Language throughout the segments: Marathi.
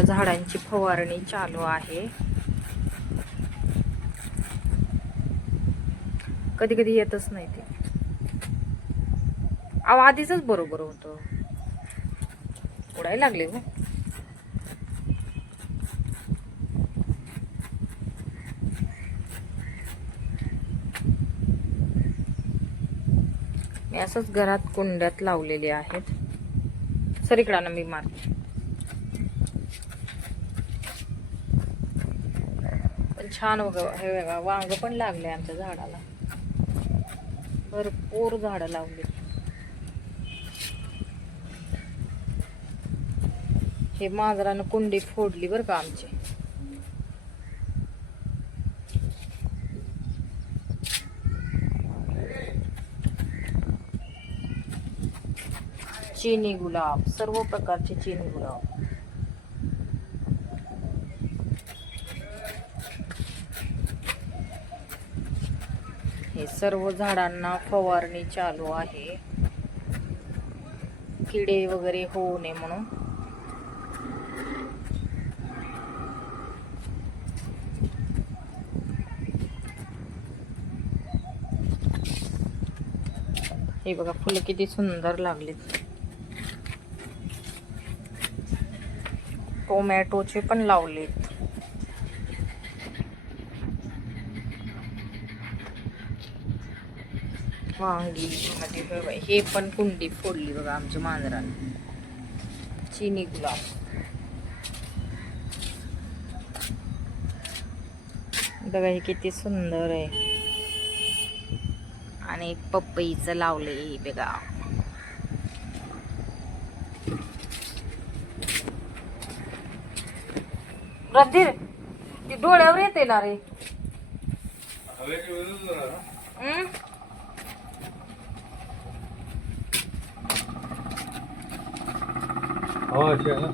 आमच्या झाडांची फवारणी चालू आहे. कधी कधी येतच नाही ते. अहो आधीच बरोबर होतं. उडायला लागले हो. मी असंच घरात कुंड्यात लावलेले आहेत. सर इकडं मी मारते. छान बघा हे बघा वांग पण लागले आमच्या झाडाला. भरपूर झाडं लावली. हे मांजरानं कुंडी फोडली बरं का आमची. चिनी गुलाब सर्व प्रकारचे चिनी गुलाब हे सर्व झाडांना फवारणी चालू आहे. किडे वगैरे होऊ नये म्हणून. हे बघा फुलं किती सुंदर लागलीत. टोमॅटोचे पण लावलेत. वांगी हे बघा, हे पण कुंडी फोडली बघा आमच्या मांजराने. चिनी गुलाब. बघा हे किती सुंदर आहे. आणि एक पपईचं लावले हे बघा. रद्दीर ती डोळ्यावर येते ना रे. हम्म? हवा अशी आहे ना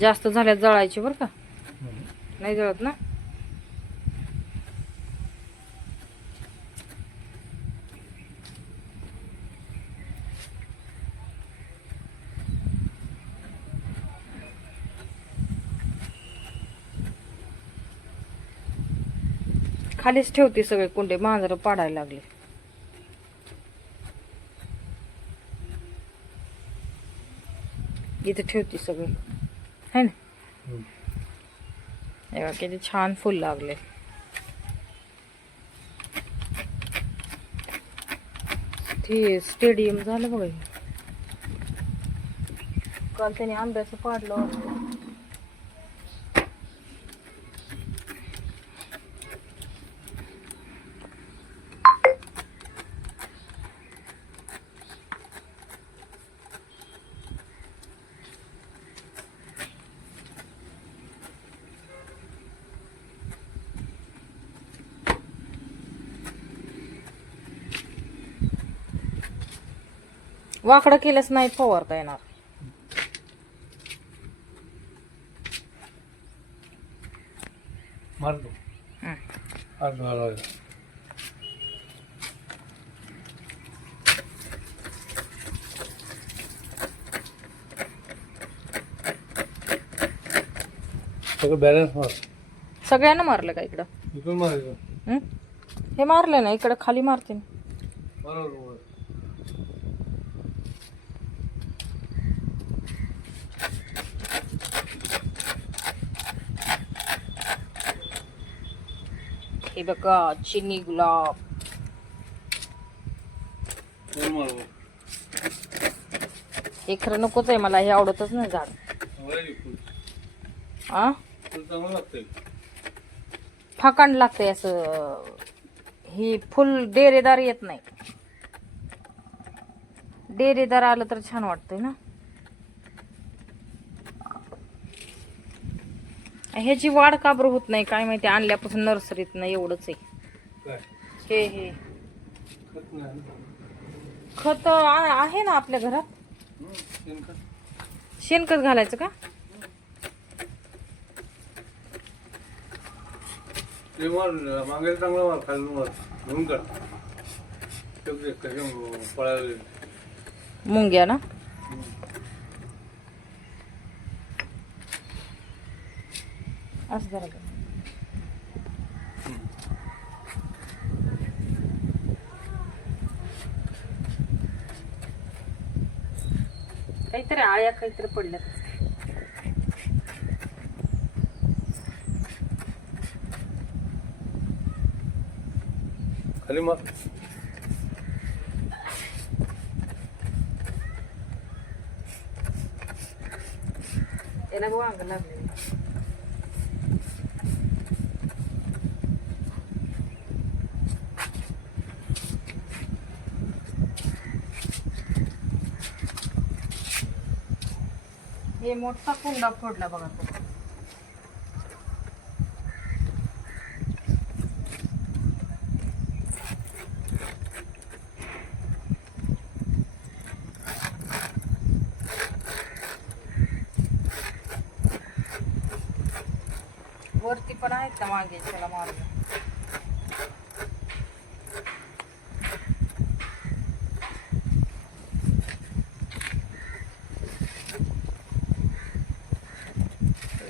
जास्त झाल्यात जळायची बरं का? नाही जळत ना? खालीच ठेवते सगळे कुंडे मांजर पाडायला लागले. इथे ठेवते सगळे. है ना? किती छान फुल लागले. ते स्टेडियम झालं बघा हे. काल त्याने आंब्याचं पाडलं. वाकडं केलंच नाही फवारता येणार. मारतो हं. आठ घालावे सगळं बॅलन्स मार. सगळ्यांना मारलं का इकडं? इकडून मारायचं हं? हे मारलं ना इकडं खाली मारते ना. बरोबर हे बघा चिनी गुलाब. हे खरं नकोच आहे मला हे आवडतच नाही झाड. आ? फाकांड लागतंय असं. ही फुल डेरेदार येत नाही. डेरेदार आलं तर छान वाटतंय ना? ह्याची वाढ का बरं होत नाही? काय माहिती आणल्यापासून नर्सरीत नाही एवढंच आहे. हे हे. खत आहे ना आपल्या घरात? शेणखत. घालायचं का? चांगला घेऊन काढ. मुंग्या ना? असं जरा कर. काहीतरी आया काहीतरी पडल्यात खाली मार त्याला वांग लागले हे मोठा कुंडा फोडला बघा तो. वरती पण आहेत ना मागे? त्याला मारून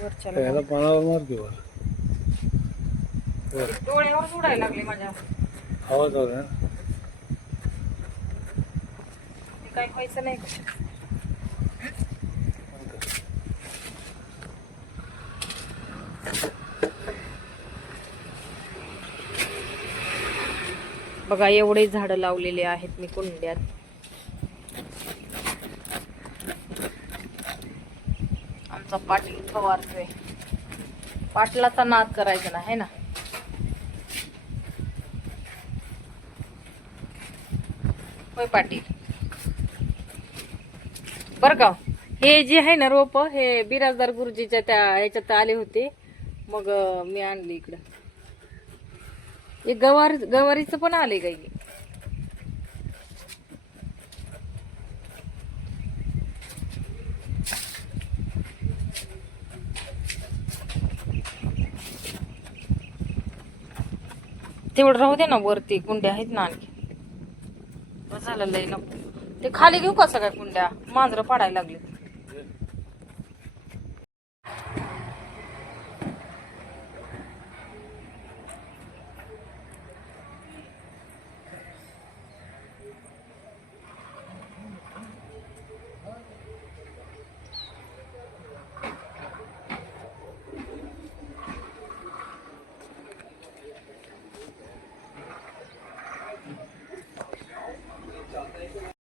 त्याला पानावर मार डोळ्यावर उडायला लागले माझ्या. आवाज आला व्हायचं नाही. बघा एवढे झाडं लावलेले आहेत मी कुंड्यात. आमचा पाटील फवारतोय पाटलाचा नाद करायचा ना है ना? होय पाटील. बर का हे जे आहे ना रोप हे बिराजदार गुरुजीच्या त्या ह्याच्यात आले होते. मग मी आणली इकडं. हे गवार गवारीचं पण आले काही तेवढं राहू दे ना वरती कुंड्या आहेत ना आणखी. झालं लय नको ते खाली घेऊ का सगळ्या कुंड्या? मांजरं पाडायला लागले